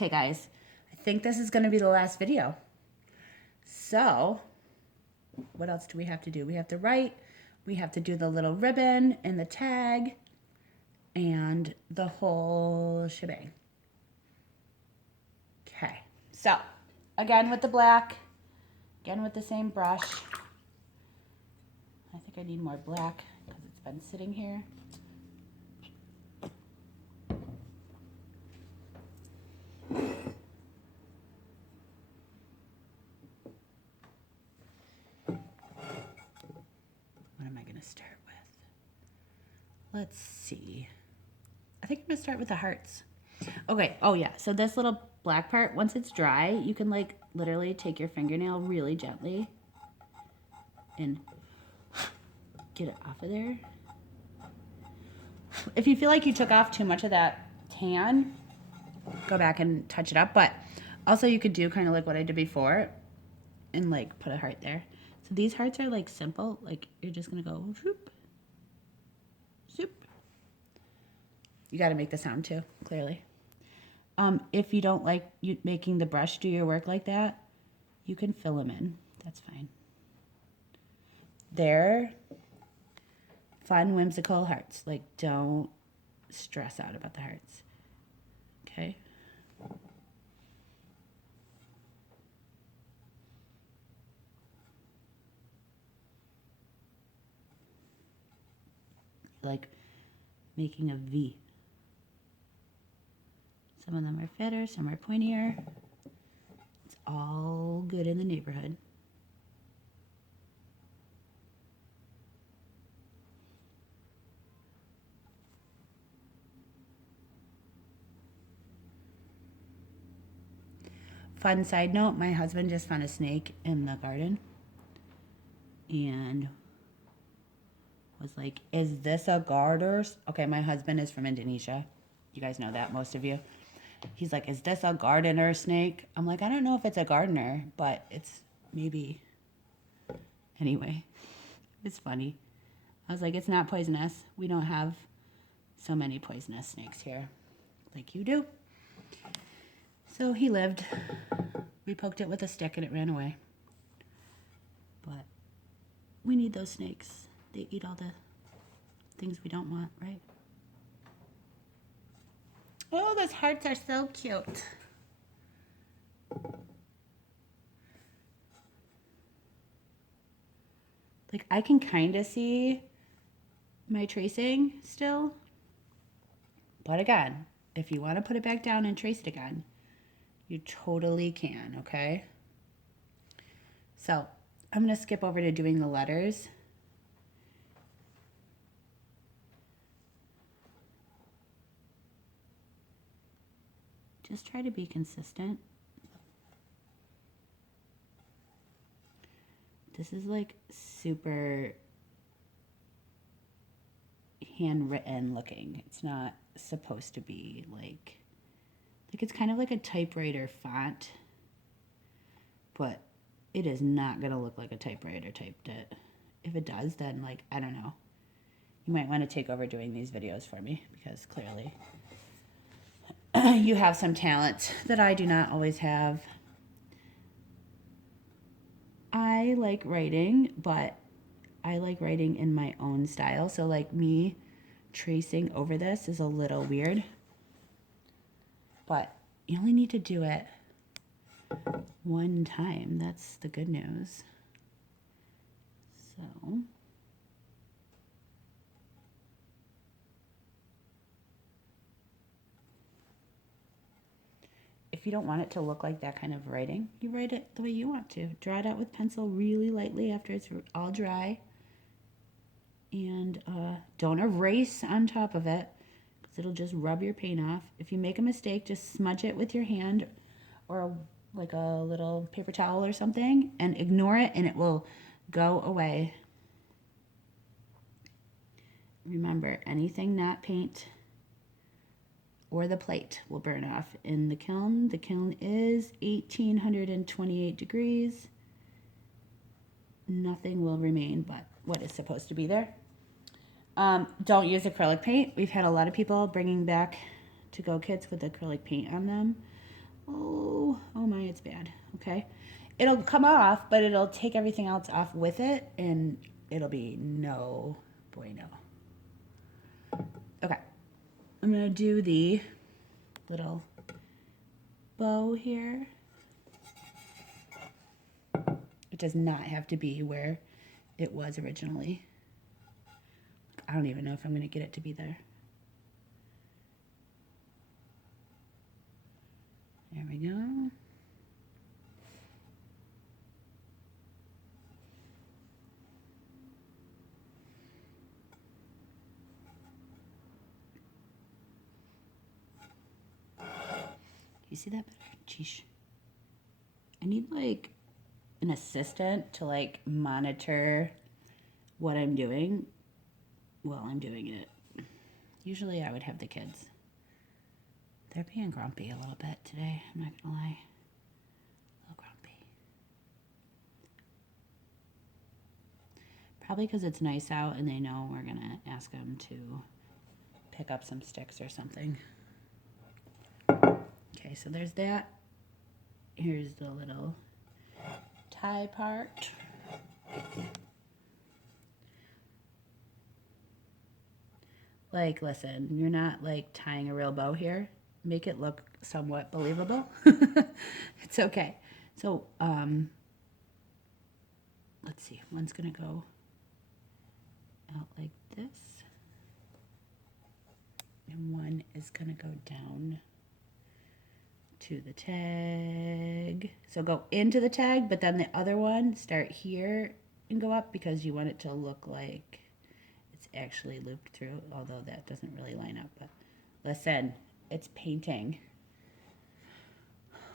Okay, guys, I think this is going to be the last video. So, what else do we have to do? We have to write, we have to do the little ribbon and the tag, and the whole shebang. Okay, so, again with the black, again with the same brush. I think I need more black because it's been sitting here. What am I going to start with? Let's see. I think I'm going to start with the hearts. Okay, oh yeah, so this little black part, once it's dry, you can like literally take your fingernail really gently and get it off of there. If you feel like you took off too much of that tan, go back and touch it up. But also you could do kind of like what I did before and like put a heart there. So these hearts are like simple. Like you're just going to go zoop, zoop. You got to make the sound too, clearly. If you don't like making the brush do your work like that, you can fill them in. That's fine. They're fun, whimsical hearts. Like, don't stress out about the hearts. Okay? Like making a V. Some of them are fatter, some are pointier. It's all good in the neighborhood. Fun side note, my husband just found a snake in the garden and was like, is this a garter? Okay, my husband is from Indonesia. You guys know that, most of you. He's like, is this a gardener snake? I'm like, I don't know if it's a gardener, but it's maybe. Anyway, it's funny. I was like, it's not poisonous. We don't have so many poisonous snakes here like you do. So he lived. We poked it with a stick and it ran away. But we need those snakes. They eat all the things we don't want, right? Oh, those hearts are so cute. Like, I can kind of see my tracing still. But again, if you want to put it back down and trace it again, you totally can, okay? So, I'm going to skip over to doing the letters. Just try to be consistent. This is like super handwritten looking. It's not supposed to be like it's kind of like a typewriter font, but it is not going to look like a typewriter typed it. If it does, then like, I don't know. You might want to take over doing these videos for me because clearly you have some talent that I do not always have. I like writing, but I like writing in my own style. So like me tracing over this is a little weird, but you only need to do it one time. That's the good news. So if you don't want it to look like that kind of writing, you write it the way you want to. Draw it out with pencil really lightly after it's all dry. And don't erase on top of it because it'll just rub your paint off. If you make a mistake, just smudge it with your hand or like a little paper towel or something and ignore it and it will go away. Remember, anything not paint or the plate will burn off in the kiln. The kiln is 1828 degrees. Nothing will remain but what is supposed to be there. Don't use acrylic paint. We've had a lot of people bringing back to-go kits with acrylic paint on them. Oh my, it's bad. Okay. It'll come off, but it'll take everything else off with it, and it'll be no bueno. Okay. I'm going to do the little bow here. It does not have to be where it was originally. I don't even know if I'm going to get it to be there. There we go. You see that better? Sheesh. I need like an assistant to like monitor what I'm doing while I'm doing it. Usually I would have the kids. They're being grumpy a little bit today, I'm not gonna lie. A little grumpy. Probably because it's nice out and they know we're gonna ask them to pick up some sticks or something. Okay, so there's that. Here's the little tie part. Like, listen, you're not like tying a real bow here. Make it look somewhat believable. It's okay. So, let's see. One's gonna go out like this. And one is gonna go down to the tag. So go into the tag, but then the other one, start here and go up because you want it to look like it's actually looped through, although that doesn't really line up. But listen, it's painting.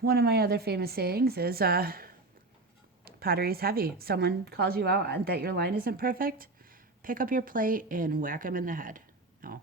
One of my other famous sayings is pottery is heavy. If someone calls you out on that your line isn't perfect, pick up your plate and whack them in the head. No,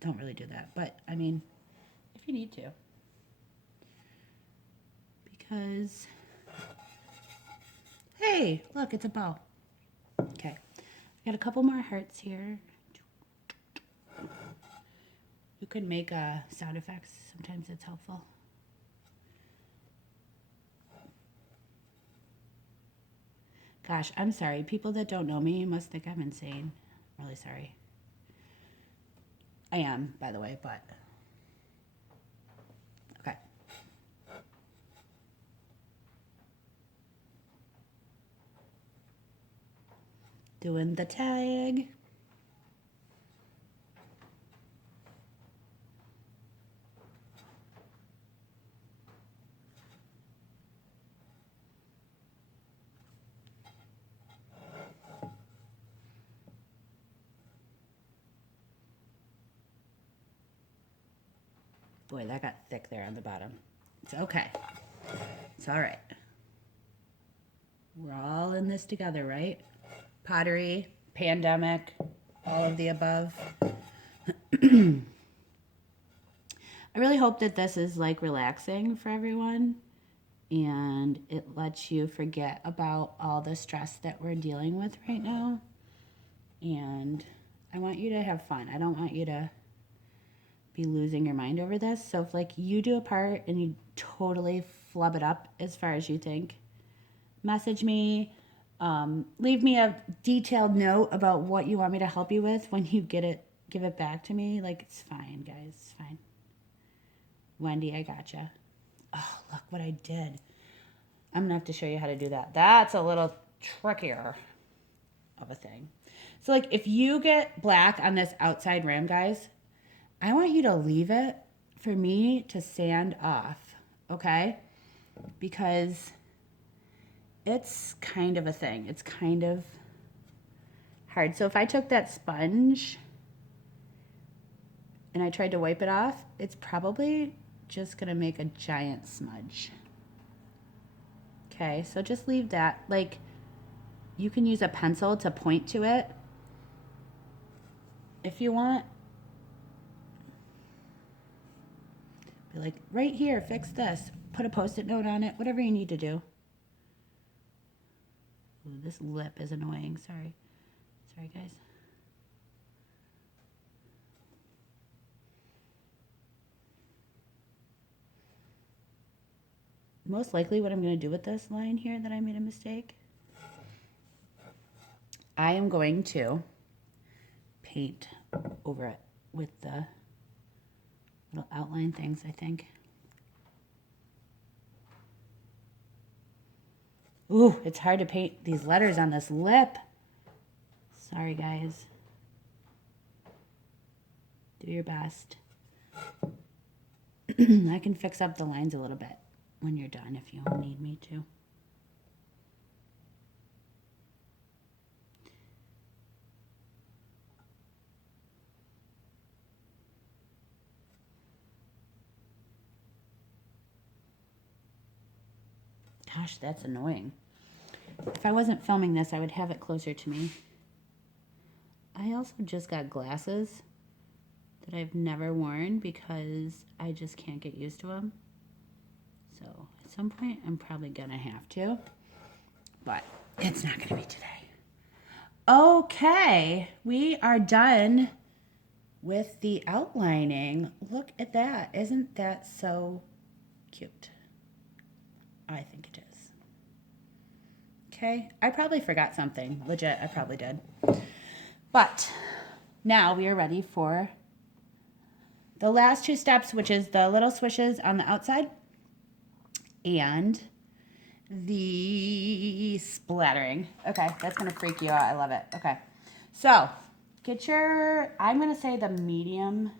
don't really do that. But, I mean, if you need to. Because, hey, look, it's a bow. Okay, I got a couple more hearts here. You could make sound effects. Sometimes it's helpful. Gosh, I'm sorry. People that don't know me must think I'm insane. I'm really sorry. I am, by the way, but okay. Doing the tag. Boy, that got thick there on the bottom. It's okay. It's all right. We're all in this together, right? Pottery, pandemic, all of the above. I really hope that this is like relaxing for everyone and it lets you forget about all the stress that we're dealing with right now. And I want you to have fun. I don't want you to be losing your mind over this. So if like you do a part and you totally flub it up as far as you think, message me, leave me a detailed note about what you want me to help you with when you give it back to me. Like, it's fine, guys, it's fine. Wendy, I gotcha. Oh, look what I did. I'm gonna have to show you how to do that. That's a little trickier of a thing. So like if you get black on this outside rim, guys, I want you to leave it for me to sand off, okay? Because it's kind of a thing. It's kind of hard. So if I took that sponge and I tried to wipe it off, it's probably just gonna make a giant smudge. Okay, so just leave that. Like, you can use a pencil to point to it if you want. Be like, right here, fix this. Put a Post-it note on it, whatever you need to do. Ooh, this lip is annoying. Sorry. Sorry, guys. most likely what I'm going to do with this line here that I made a mistake, I am going to paint over it with the little outline things, I think. Ooh, it's hard to paint these letters on this lip. Sorry, guys. Do your best. I can fix up the lines a little bit when you're done if you need me to. Gosh, that's annoying. If I wasn't filming this, I would have it closer to me. I also just got glasses that I've never worn because I just can't get used to them. So at some point, I'm probably gonna have to, but it's not gonna be today. Okay, we are done with the outlining. Look at that. Isn't that so cute? I think it is. Okay, I probably forgot something. Legit, I probably did. But now we are ready for the last two steps, which is the little swishes on the outside and the splattering. Okay, that's gonna freak you out. I love it. Okay, so get your, I'm gonna say the medium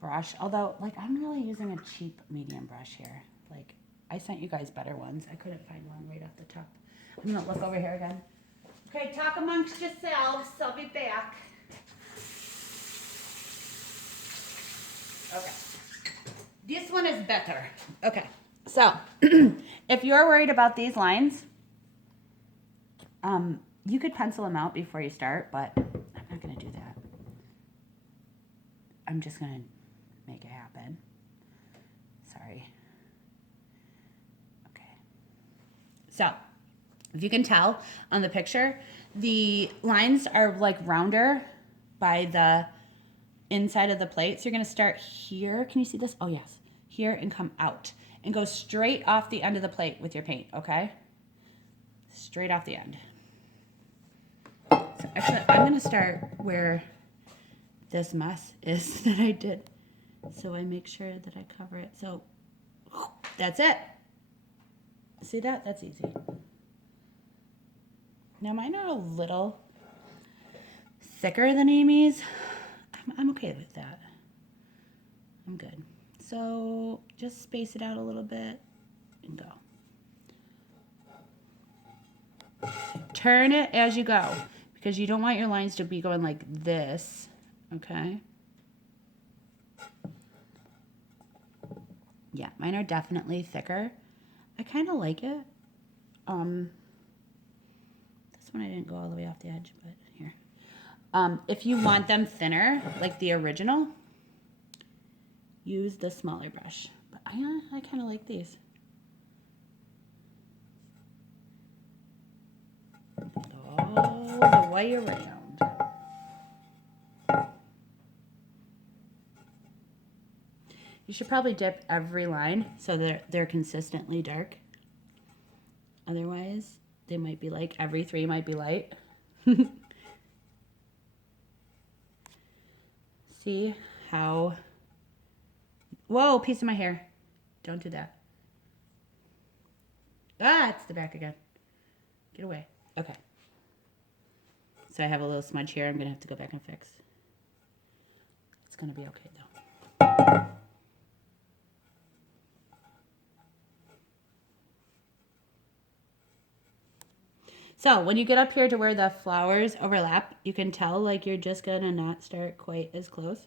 brush, although like I'm really using a cheap medium brush here. Like I sent you guys better ones. I couldn't find one right off the top. I'm gonna look over here again. Okay, talk amongst yourselves. I'll be back. Okay. This one is better. Okay. So, if you're worried about these lines, you could pencil them out before you start, but I'm not going to do that. I'm just going to make it happen. Sorry. Okay. So, if you can tell on the picture, the lines are like rounder by the inside of the plate. So you're going to start here. Can you see this? Oh, yes. Here and come out. And go straight off the end of the plate with your paint, okay? Straight off the end. So actually, I'm going to start where this mess is that I did. So I make sure that I cover it. So that's it. See that? That's easy. Now mine are a little thicker than Amy's. I'm okay with that. I'm good. So just space it out a little bit and go. Turn it as you go because you don't want your lines to be going like this, okay? Yeah, mine are definitely thicker. I kind of like it. This one I didn't go all the way off the edge, but here. If you want them thinner, like the original, use the smaller brush. But I kind of like these. All the way around. You should probably dip every line so that they're consistently dark. Otherwise, they might be like every three might be light. See how... Whoa, piece of my hair. Don't do that. Ah, it's the back again. Get away. Okay. So I have a little smudge here I'm going to have to go back and fix. It's going to be okay, though. So when you get up here to where the flowers overlap, you can tell like you're just going to not start quite as close.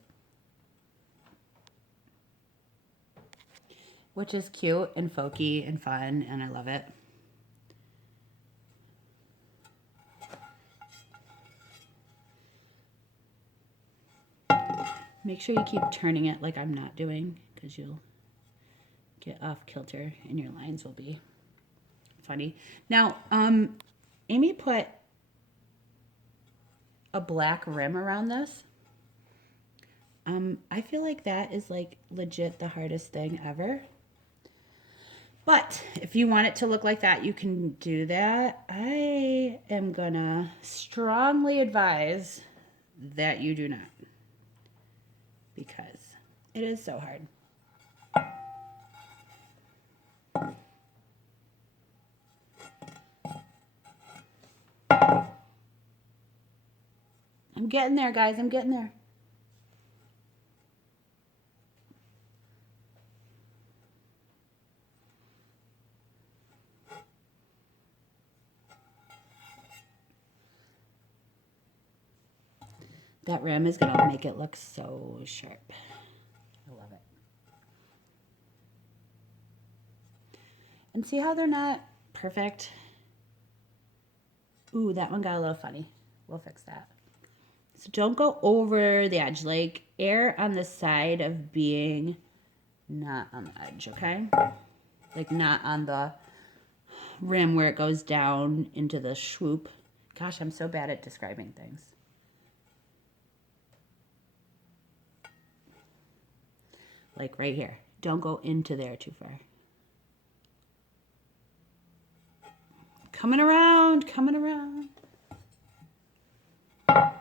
Which is cute and folky and fun, and I love it. Make sure you keep turning it like I'm not doing, because you'll get off kilter and your lines will be funny. Now, Amy put a black rim around this. I feel like that is like legit the hardest thing ever. But if you want it to look like that, you can do that. I am gonna strongly advise that you do not, because it is so hard. I'm getting there, guys. I'm getting there. That rim is going to make it look so sharp. I love it. And see how they're not perfect? Ooh, that one got a little funny. We'll fix that. So don't go over the edge. Like, err on the side of being not on the edge, okay? Like, not on the rim where it goes down into the swoop. Gosh, I'm so bad at describing things. Like right here. Don't go into there too far. Coming around, coming around. Oh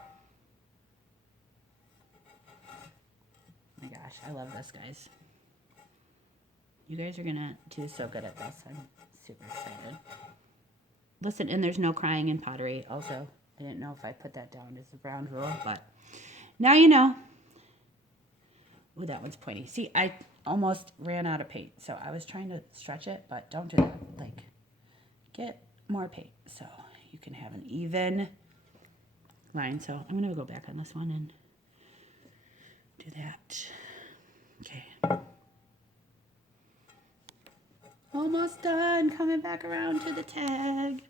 my gosh, I love this, guys. You guys are gonna do so good at this. I'm super excited. Listen, and there's no crying in pottery also. I didn't know if I put that down as a ground rule, but now you know. Ooh, that one's pointy. See, I almost ran out of paint, so I was trying to stretch it, but don't do that. Like, get more paint so you can have an even line. So I'm gonna go back on this one and do that. Okay. Almost done. Coming back around to the tag.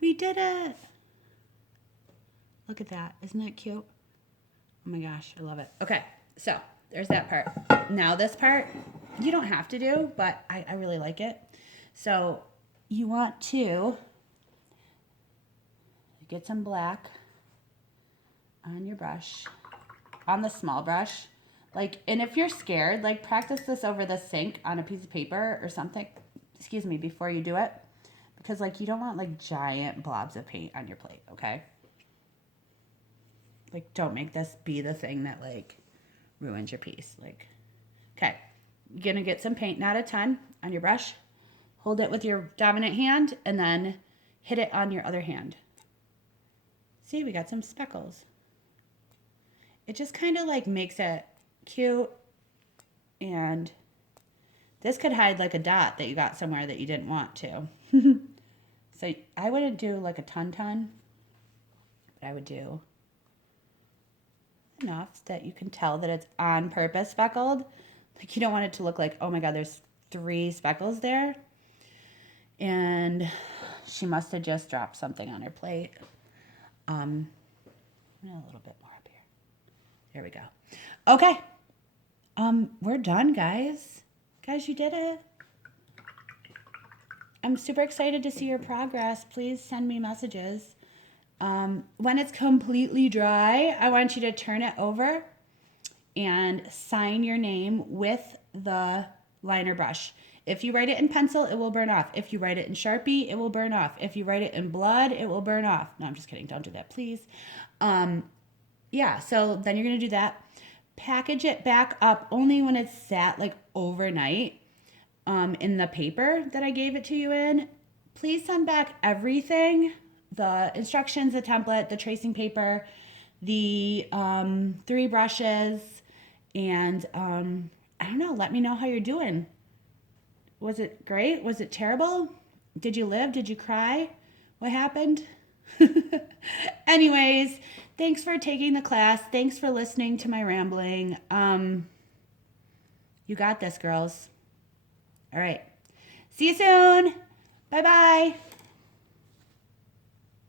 We did it. Look at that. Isn't that cute? Oh my gosh, I love it. Okay, so there's that part. Now this part, you don't have to do, but I really like it. So you want to get some black on your brush, on the small brush. Like, and if you're scared, like, practice this over the sink on a piece of paper or something, excuse me, before you do it. Because, like, you don't want, like, giant blobs of paint on your plate, okay? Like, don't make this be the thing that, like, ruins your piece. Like, okay, you're going to get some paint, not a ton, on your brush. Hold it with your dominant hand, and then hit it on your other hand. See, we got some speckles. It just kind of, like, makes it cute, and this could hide, like, a dot that you got somewhere that you didn't want to. So I wouldn't do, like, a ton, but I would do enough that you can tell that it's on purpose speckled. Like, you don't want it to look like, oh my god, there's 3 speckles there, and she must have just dropped something on her plate. A little bit more up here. There we go. Okay. We're done, guys. Guys, you did it. I'm super excited to see your progress. Please send me messages. When it's completely dry, I want you to turn it over and sign your name with the liner brush. If you write it in pencil, it will burn off. If you write it in Sharpie, it will burn off. If you write it in blood, it will burn off. No, I'm just kidding. Don't do that, please. Yeah, so then you're going to do that. Package it back up only when it's sat, like, overnight in the paper that I gave it to you in. Please send back everything. The instructions, the template, the tracing paper, the 3 brushes, and I don't know, let me know how you're doing. Was it great? Was it terrible? Did you live? Did you cry? What happened? Anyways, thanks for taking the class. Thanks for listening to my rambling. You got this, girls. All right. See you soon. Bye-bye.